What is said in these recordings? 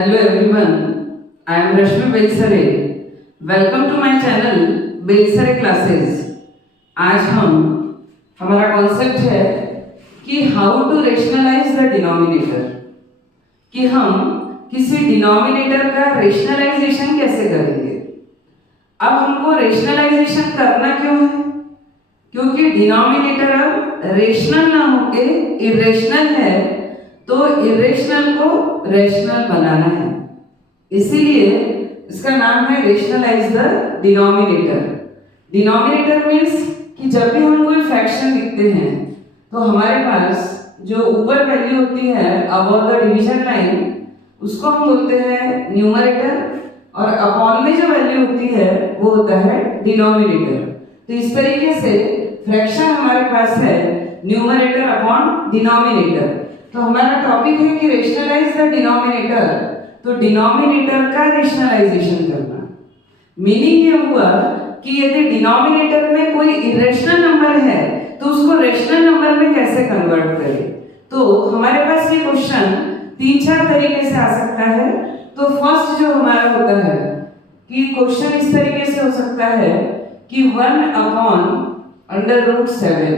Hello everyone, I am Rashmi Belsare. Welcome to my channel Belsare Classes. आज हमारा concept है कि how to rationalize the denominator, कि हम किसी डिनोमिनेटर का रेशनलाइजेशन कैसे करेंगे। अब हमको रेशनलाइजेशन करना क्यों है? क्योंकि डिनोमिनेटर अब रेशनल ना होके इरेशनल है, तो इरेशनल को रेशनल बनाना है, इसीलिए इसका नाम है rationalize the denominator. Denominator means कि जब भी हम कोई फ्रैक्शन लिखते हैं तो हमारे पास जो ऊपर वैल्यू होती है अबव द डिवीजन लाइन, उसको हम बोलते हैं न्यूमरेटर, और अपॉन में जो वैल्यू होती है वो होता है डिनोमिनेटर। तो इस तरीके से फ्रैक्शन हमारे पास है न्यूमरेटर अपॉन डिनोमिनेटर। तो हमारा टॉपिक है कि रेशनलाइज द डिनोमिनेटर, तो डिनोमिनेटर का रेशनलाइजेशन करना। मीनिंग ये हुआ कि यदि डिनोमिनेटर में कोई इरेशनल नंबर है तो उसको रेशनल नंबर में कैसे कन्वर्ट करें। तो हमारे पास ये क्वेश्चन 3-4 तरीके से आ सकता है। तो फर्स्ट जो हमारा होता है कि क्वेश्चन इस तरीके से हो सकता है कि 1/√7।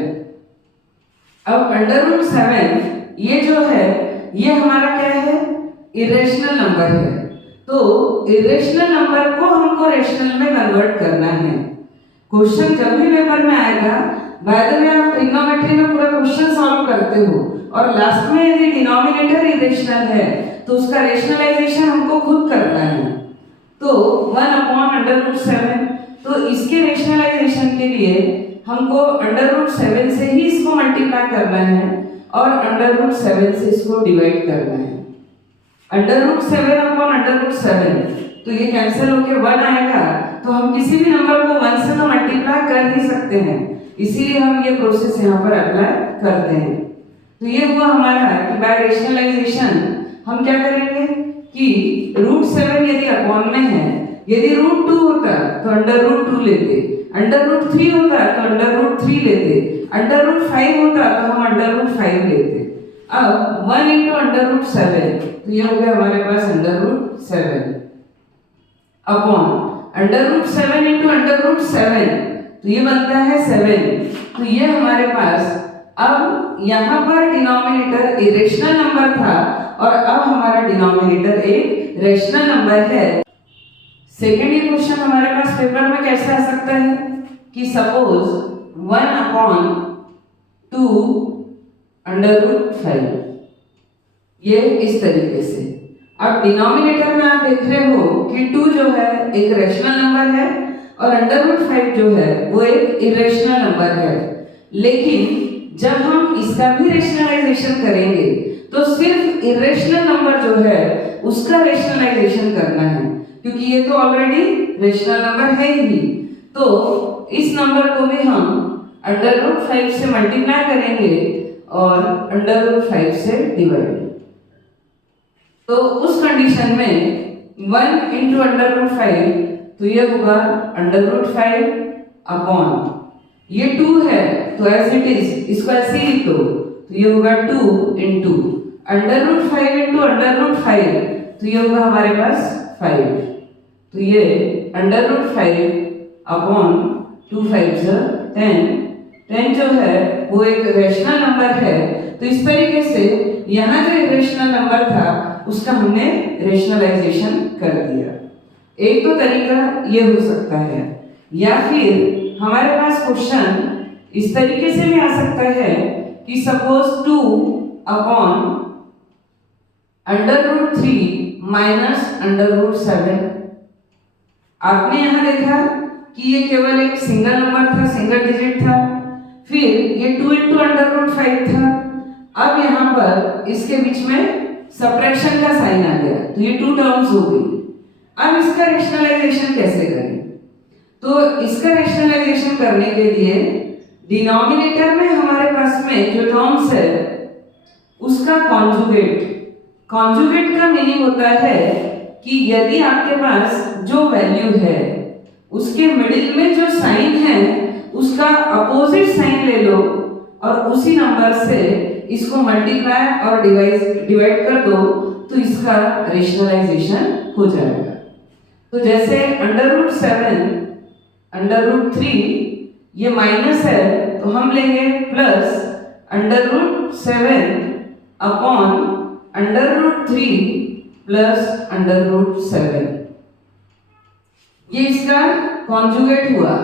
अब √7 ये जो है ये हमारा क्या है, इरेशनल नंबर है। तो इरेशनल नंबर को हमको रेशनल में कन्वर्ट करना है। क्वेश्चन जब भी पेपर में आएगा, बाय द वे आप ट्रिग्नोमेट्री में पूरा क्वेश्चन सॉल्व करते हो और लास्ट में यदि डिनोमिनेटर इरेशनल है तो उसका रेशनलाइजेशन हमको खुद करना है। तो 1/√7, तो इसके रेशनलाइजेशन के लिए हमको √7 से ही इसको मल्टीप्लाई करना है और √7 से इसको डिवाइड करना है। √7/√7, तो ये कैंसिल होके 1 आएगा, तो हम किसी भी नंबर को 1 से तो मल्टीप्लाई कर ही सकते हैं, इसीलिए हम ये प्रोसेस यहाँ पर अप्लाई करते हैं। तो ये हुआ हमारा कि बाय रेशनलाइजेशन हम क्या करेंगे कि √7 यदि अपॉन में है, यदि √2 होता तो √2 लेते, √3 होता तो √3 लेते, √5 होता तो हम √5 लेते। अब 1 × √7, तो ये हो गया हमारे पास √7 अपॉन √7 × √7, तो ये बनता है 7। तो ये हमारे पास अब यहाँ पर डिनोमिनेटर इरेशनल नंबर था और अब हमारा डिनोमिनेटर एक रेशनल नंबर है। सेकेंड ये क्वेश्चन हमारे पास पेपर में कैसे आ सकता है कि सपोज 1/2√5, ये इस तरीके से। अब डिनोमिनेटर में आप देख रहे हो कि 2 जो है एक रेशनल नंबर है और √5 जो है वो एक इरेशनल नंबर है। लेकिन जब हम इसका भी रेशनलाइजेशन करेंगे तो सिर्फ इरेशनल नंबर जो है उसका रेशनलाइजेशन करना है, क्योंकि ये तो ऑलरेडी रेशनल नंबर है ही। तो इस नंबर को भी हम √5 से मल्टीप्लाई करेंगे और √5 से डिवाइड। तो उस कंडीशन में 1 × √5, तो ये होगा √5 अपॉन ये 2 है तो एज इट इज इसको ऐसे ही लिख दो, तो ये होगा 2 × √5 × √5, तो ये होगा हमारे पास 5। तो ये √5 अपॉन 2 5 10 जो है वो एक रेशनल नंबर है। तो इस तरीके से यहाँ जो रेशनल नंबर था उसका हमने रेशनलाइजेशन कर दिया। एक तो तरीका ये हो सकता है, या फिर हमारे पास क्वेश्चन इस तरीके से भी आ सकता है कि सपोज 2 अपॉन √3 माइनस √7। आपने यहाँ देखा कि ये केवल एक सिंगल नंबर था, सिंगल डिजिट था, फिर ये 2 × √5 था। अब यहाँ पर इसके बीच में सब्ट्रैक्शन का साइन आ गया, तो ये 2 टर्म्स हो गई। अब इसका रेशनलाइजेशन कैसे करें? तो इसका रेशनलाइजेशन करने के लिए डिनोमिनेटर में हमारे पास में जो टर्म्स है उसका कॉन्जुगेट का मीनिंग होता है कि यदि आपके पास जो वैल्यू है उसके मिडिल में जो साइन है उसका अपोजिट साइन ले लो और उसी नंबर से इसको मल्टीप्लाई और डिवाइड कर दो तो इसका रेशनलाइजेशन हो जाएगा। तो जैसे √7 √3 ये माइनस है तो हम लेंगे प्लस √7 अपॉन √3 प्लस √7, ये इसका कॉन्जुगेट हुआ।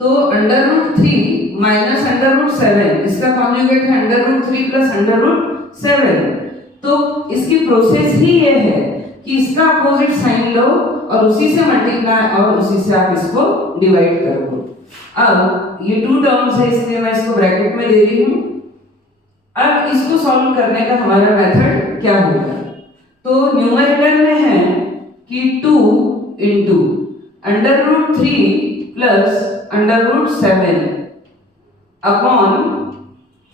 तो √3 माइनस √7 इसका कॉन्जुगेट है √3 प्लस √7। तो इसकी प्रोसेस ही ये है कि इसका अपोजिट साइन लो और उसी से मल्टीप्लाई और उसी से आप इसको डिवाइड कर दो। अब ये 2 टर्म्स है इसलिए मैं इसको ब्रैकेट में ले रही हूँ। अब इसको सॉल्व करने का हमारा मेथड क्या होगा? तो न्यूमरेटर में है कि 2 इंटू √3 प्लस √7 अपॉन,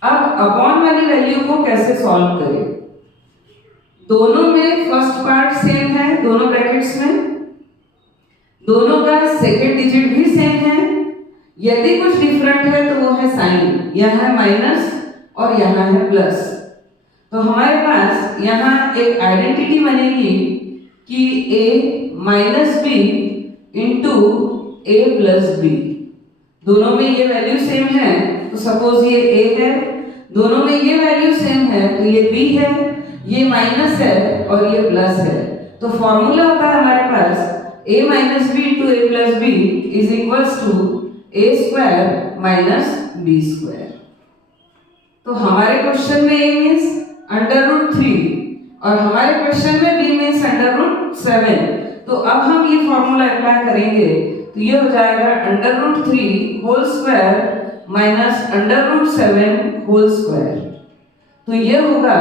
अब अपॉन वाली वैल्यू को कैसे सॉल्व करें? दोनों में फर्स्ट पार्ट सेम है, दोनों ब्रैकेट्स में दोनों का सेकेंड डिजिट भी सेम है। यदि कुछ डिफरेंट है तो वो है साइन, यहाँ है माइनस और यहाँ है प्लस। तो हमारे पास यहाँ एक आइडेंटिटी बनेगी कि a minus b into a plus b, दोनों में ये वैल्यू सेम है। तो सपोज ये a है, दोनों में ये वैल्यू सेम है तो ये b है, ये माइनस है और ये प्लस है। तो फॉर्मूला होता है हमारे पास a minus b into a plus b is equals to a square minus b square. तो हमारे क्वेश्चन में a मीन्स √3 और हमारे क्वेश्चन में b मीन्स √7। तो अब हम ये फॉर्मूला अप्लाई करेंगे तो ये हो जाएगा √3 whole square minus √7 whole square. तो ये होगा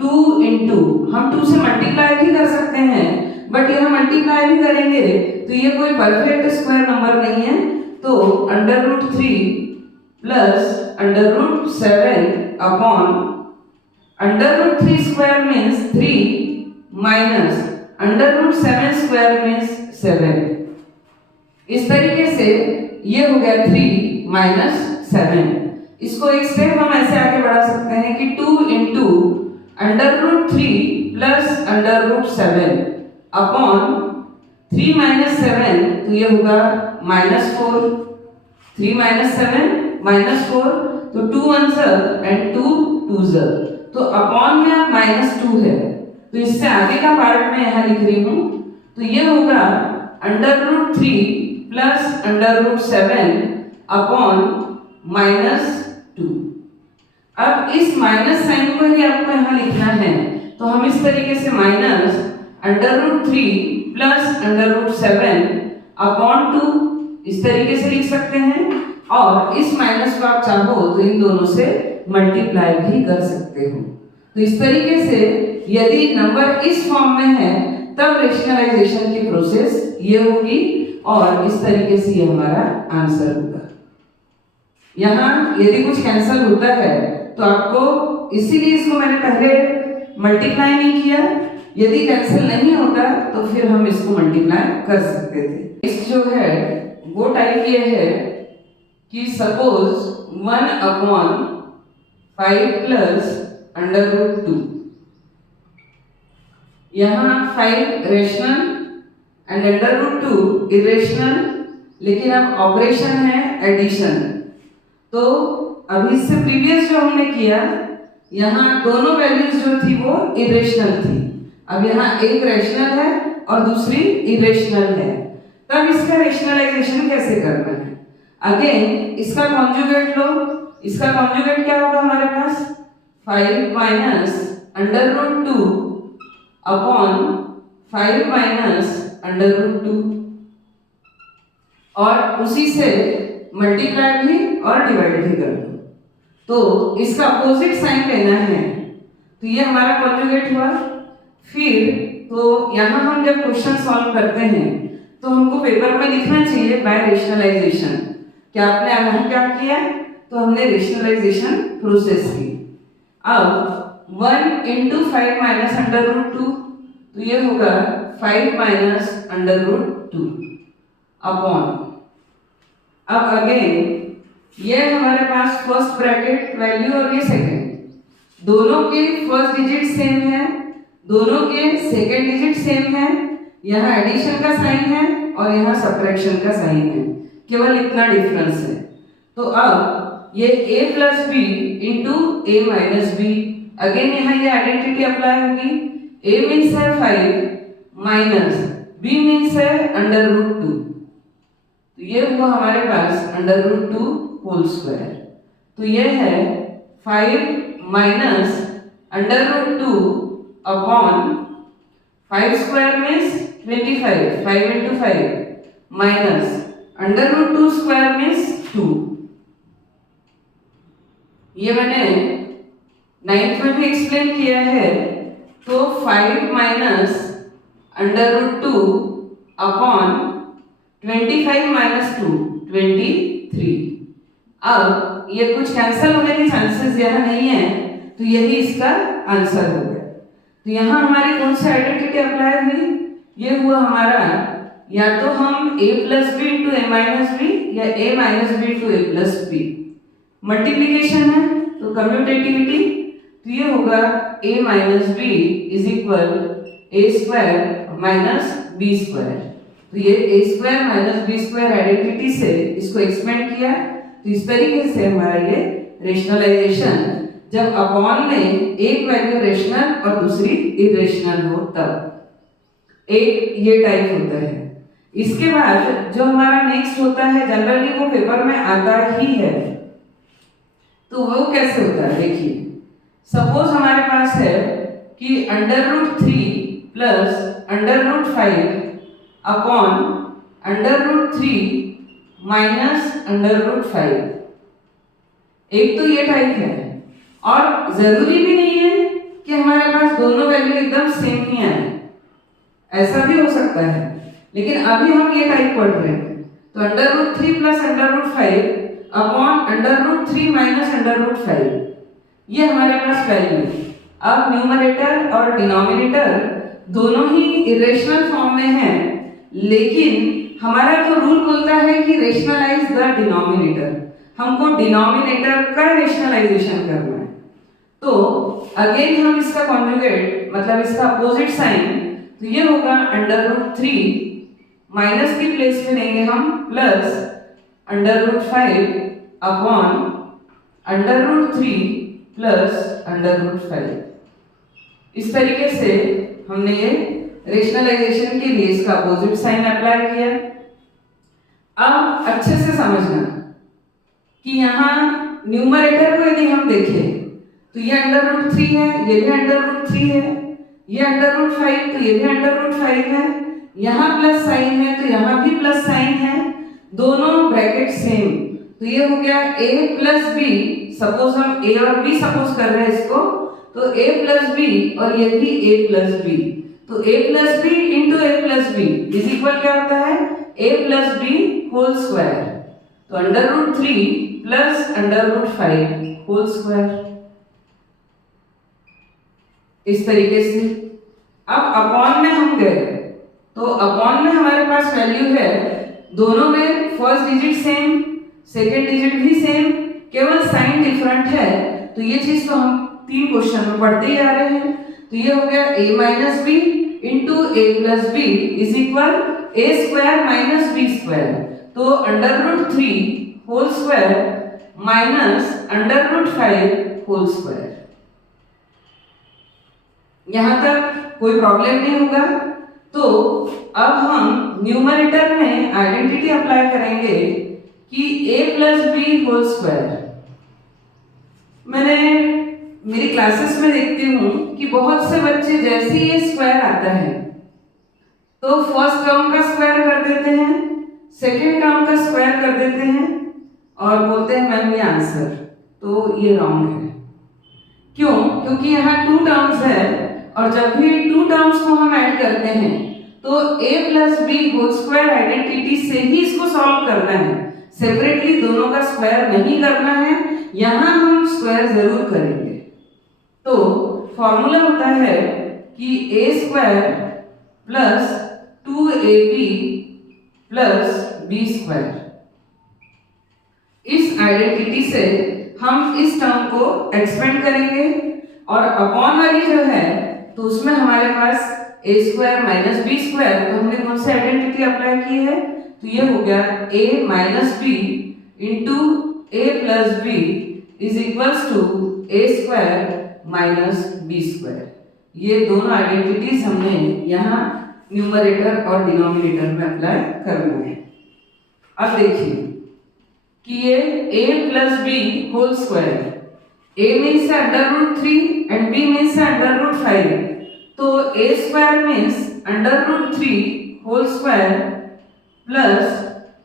2 इंटू, हम 2 से मल्टीप्लाई भी कर सकते हैं बट यहाँ मल्टीप्लाई भी करेंगे तो ये कोई परफेक्ट स्क्वायर नंबर नहीं है। तो √3 plus √7 upon √3 square means 3 minus √7 square means 7। इस तरीके से ये हो गया 3 माइनस 7। इसको एक स्टेप हम ऐसे आगे बढ़ा सकते हैं कि 2 इंटू √3 प्लस √7 अपॉन 3 माइनस 7, तो ये होगा -4। 3 माइनस 7 -4, तो 2 1 एंड 2 2 तो अपॉन में अब -2 है तो इससे आगे का पार्ट मैं यहाँ लिख रही हूँ। तो ये होगा √3 प्लस √7 अपॉन -2। अब इस माइनस साइन को ही आपको यहाँ लिखना है तो हम इस तरीके से माइनस √3 प्लस √7 अपॉन 2 इस तरीके से लिख सकते हैं। और इस माइनस को आप चाहो तो इन दोनों से मल्टीप्लाई भी कर सकते हो। तो इस तरीके से यदि नंबर इस फॉर्म में है तब रेशनलाइजेशन की प्रोसेस ये होगी और इस तरीके से ये हमारा आंसर होगा। यहाँ यदि कुछ कैंसिल होता है तो आपको, इसीलिए इसको मैंने पहले मल्टीप्लाई नहीं किया, यदि कैंसिल नहीं होता तो फिर हम इसको मल्टीप्लाई कर सकते थे। इस जो है वो टाइप ये है कि सपोज 1/5 प्लस √2, यहाँ 5 रेशनल एंड √2 इरेशनल, लेकिन अब ऑपरेशन है एडिशन। तो अभी इससे प्रीवियस जो हमने किया यहाँ दोनों वैल्यूज जो थी वो इरेशनल थी, अब यहाँ एक रेशनल है और दूसरी इरेशनल है। तब इसका रेशनलाइजेशन कैसे करना है? अगेन इसका कॉन्जुगेट लो। इसका कॉन्जुगेट क्या होगा हमारे पास? 5 माइनस √2 अपॉन 5 माइनस √2 और उसी से मल्टीप्लाई भी और डिवाइड भी कर दो। तो इसका अपोजिट साइन लेना है तो ये हमारा कॉन्जुगेट हुआ। फिर तो यहाँ हम जब क्वेश्चन सॉल्व करते हैं तो हमको पेपर में लिखना चाहिए बाय रेशनलाइजेशन। क्या आपने यहाँ क्या किया? तो हमने रेशनलाइजेशन प्रोसेस की। अब 1 इंटू 5 माइनस √2 तो ये होगा 5 माइनस √2 अपॉन, अब अगेन ये हमारे पास फर्स्ट ब्रैकेट वैल्यू और ये सेकंड, दोनों के फर्स्ट डिजिट सेम है, दोनों के सेकंड डिजिट सेम है, यहाँ एडिशन का साइन है और यहाँ सब्ट्रैक्शन का साइन है, केवल इतना डिफरेंस है। तो अब ये a plus b into a minus b, again यहाँ ये आइडेंटिटी अप्लाई होगी, a मीन्स है 5 माइनस b मीन्स है √2, तो ये हुआ हमारे पास √2 होल स्क्वायर। तो ये है 5 minus √2 upon 5 square means 25, 5 into 5 minus √2 square means 2। ये मैंने 9th में भी एक्सप्लेन किया है। तो 5 माइनस √2 अपॉन 25 माइनस 2 23। अब ये कुछ कैंसिल होने के चांसेस यहाँ नहीं है, तो यही इसका आंसर हो गया। तो यहाँ हमारी कौन सी आइडेंटिटी अप्लाई हुई? ये हुआ हमारा, या तो हम a plus b into a minus b या a minus b into a plus b, multiplication है तो कम्यूटेटिविटी, तो ये होगा a minus b is equal a square minus b square. तो ये a square minus b square identity से इसको एक्सपेंड किया, तो इस तरीके से हमारा ये रेशनलाइजेशन, जब अपॉन में एक वैल्यू रेशनल और दूसरी इरेशनल हो तब एक ये टाइप होता है। इसके बाद जो हमारा नेक्स्ट होता है, जनरली वो पेपर में आता ही है, तो वो कैसे होता है देखिए। सपोज हमारे पास है कि √3 प्लस √5 अपॉन √3 माइनस √5, एक तो ये टाइप है। और जरूरी भी नहीं है कि हमारे पास दोनों वैल्यू एकदम सेम ही आए, ऐसा भी हो सकता है, लेकिन अभी हम ये टाइप पढ़ रहे हैं। तो √3 प्लस √5 अपॉन √3 माइनस √5, ये हमारे पास वैल्यू। अब न्यूमरेटर और डिनोमिनेटर दोनों ही इरेशनल फॉर्म में हैं, लेकिन हमारा तो रूल बोलता है कि रेशनलाइज द डिनोमिनेटर, हमको डिनोमिनेटर का रेशनलाइजेशन करना है। तो अगेन हम इसका कॉन्जुगेट, मतलब इसका अपोजिट साइन, तो ये होगा √3 माइनस की प्लेस में लेंगे हम प्लस √5 अपॉन √3 प्लस √5। इस तरीके से हमने ये रेशनलाइजेशन के लिए इसका अपोजिट साइन अप्लाई किया। अब अच्छे से समझना कि यहाँ न्यूमरेटर को यदि हम देखें तो ये √3 है, ये भी √3 है, ये √5 तो ये भी √5 है, यहाँ प्लस साइन है तो यहाँ भी प्लस साइन है, दोनों ब्रैकेट सेम, तो ये हो गया a प्लस बी। सपोज हम a और b सपोज कर रहे हैं इसको, तो a प्लस बी और ये भी a प्लस बी, तो a plus b into a plus b is equal क्या होता है? a plus b whole square. तो √3 प्लस √5 होल स्क्वायर, इस तरीके से। अब अपॉन में हम गए, तो अपॉन में हमारे पास वैल्यू है, दोनों में first digit same, second digit भी सेम, केवल साइन डिफरेंट है। तो ये चीज तो हम 3 क्वेश्चन में पढ़ते ही आ रहे हैं। तो ये हो गया a minus b into a plus b is equal a square minus b square. तो √3 whole square minus √5 whole square. यहां तक कोई प्रॉब्लम नहीं होगा। तो अब हम न्यूमरेटर में आइडेंटिटी अप्लाई करेंगे कि a plus b whole square. मैंने मेरी क्लासेस में देखती हूँ कि बहुत से बच्चे जैसे ही ये स्क्वायर आता है तो फर्स्ट टर्म का स्क्वायर कर देते हैं, सेकेंड टर्म का स्क्वायर कर देते हैं और बोलते हैं मैम ये आंसर। तो ये रॉन्ग है। क्यों? क्योंकि यहाँ 2 टर्म्स है और जब भी 2 टर्म्स को हम ऐड करते हैं तो a plus b whole square identity से ही इसको सॉल्व करना है, सेपरेटली दोनों का स्क्वायर नहीं करना है। यहाँ हम स्क्वायर जरूर करेंगे। तो फॉर्मूला होता है कि a square plus 2ab plus b square. इस आइडेंटिटी से हम इस टर्म को एक्सपेंड करेंगे और अपॉन वाली जो है तो उसमें हमारे पास a square minus b square, तो हमने कौन सी आइडेंटिटी अप्लाई की है, तो ये हो गया a minus b into a plus b is equals to a square minus b square. ये दोनों आइडेंटिटीज हमने यहाँ न्यूमरेटर और डिनोमिनेटर में अप्लाई करना है। अब देखिए कि ये a plus b whole square, a means under root 3 and b means under root 5, तो a square means under root 3 whole square plus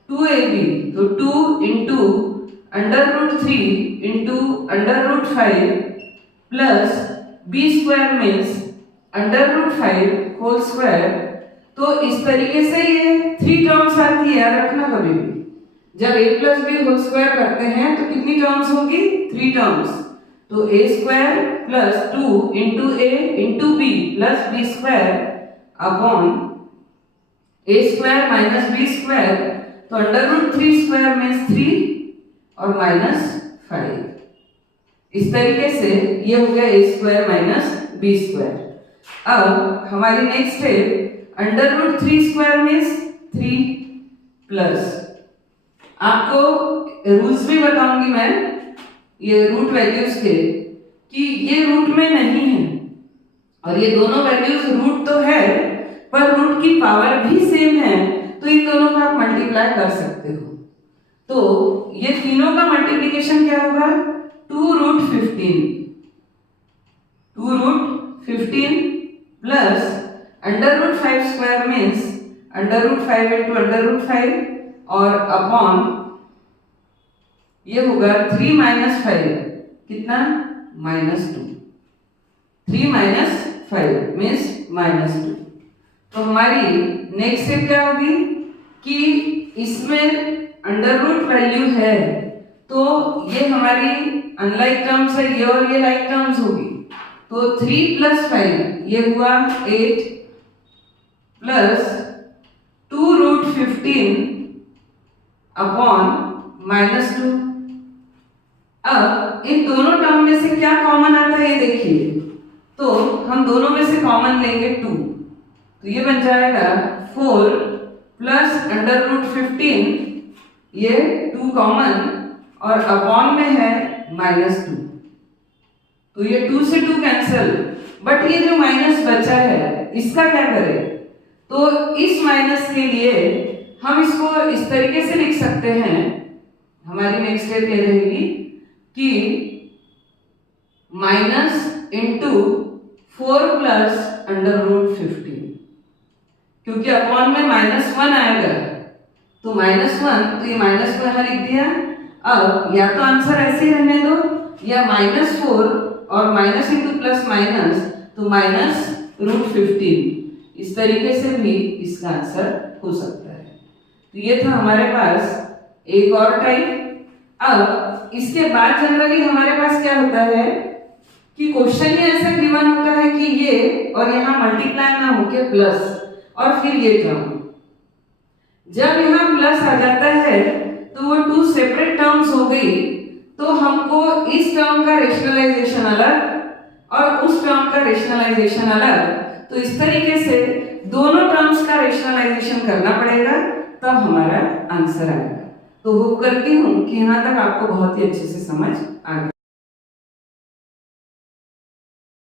2ab, तो 2 into under root 3 into under root 5 plus b square means under root 5 whole square. तो इस तरीके से ये 3 terms आती है, याद रखना कभी भी जब a plus b whole square करते हैं तो कितनी टर्म्स होगी, 3 टर्म्स। तो a square plus 2 into a into b plus b square upon a square minus b square, तो अंडर रूट 3 स्क्वायर मीन्स 3 और माइनस 5। इस तरीके से ये हो गया a square minus b square. अब हमारी next step under root 3 square means 3 plus, आपको रूल्स भी बताऊंगी मैं ये रूट वैल्यूज के कि ये रूट में नहीं है और ये दोनों वैल्यूज रूट तो है पर रूट की पावर भी सेम है, तो इन दोनों को आप मल्टीप्लाई कर सकते हो। तो ये तीनों का मल्टीप्लिकेशन क्या होगा, 2 root 15 plus under root 5 square means under root 5 into under root 5 और अपॉन ये होगा 3 माइनस 5 कितना, -2, 3 माइनस 5 मीन्स -2। तो हमारी नेक्स्ट स्टेप क्या होगी कि इसमें अंडर रूट वैल्यू है तो ये हमारी अनलाइक टर्म्स है, ये और ये लाइक टर्म्स होगी, तो 3 प्लस 5 ये हुआ 8 प्लस 2 रूट 15 अपॉन -2। अब इन दोनों टर्म में से क्या कॉमन आता है ये देखिए, तो हम दोनों में से कॉमन लेंगे 2, तो ये बन जाएगा 4 प्लस अंडर रूट 15, ये 2 कॉमन और अपॉन में है -2, तो ये 2 से 2 कैंसिल, बट ये जो माइनस बचा है इसका क्या करें, तो इस माइनस के लिए हम इसको इस तरीके से लिख सकते हैं। हमारी नेक्स्ट स्टेप ये रहेगी कि minus into 4 plus under root 15, क्योंकि अपॉन में -1 आएगा तो -1, तो ये माइनस को यहाँ लिख दिया। अब या तो आंसर ऐसे ही रहने दो या -4 और माइनस इंटू प्लस माइनस, तो -√15, इस तरीके से भी इसका आंसर हो सकता है। तो ये था हमारे पास एक और टाइप। अब इसके बाद जनरली हमारे पास क्या होता है कि क्वेश्चन में ऐसा गिवन होता है कि ये और यहाँ मल्टीप्लाई ना होके प्लस और फिर ये टर्म, जब यहाँ प्लस आ जाता है तो वो 2 सेपरेट टर्म्स हो गई, तो हमको इस टर्म का रेशनलाइजेशन अलग और उस टर्म का रेशनलाइजेशन अलग, तो इस तरीके से दोनों टर्म्स का रेशनलाइजेशन करना पड़ेगा, तब हमारा आंसर आएगा। तो होप करती हूँ कि यहाँ तक आपको बहुत ही अच्छे से समझ आ गया।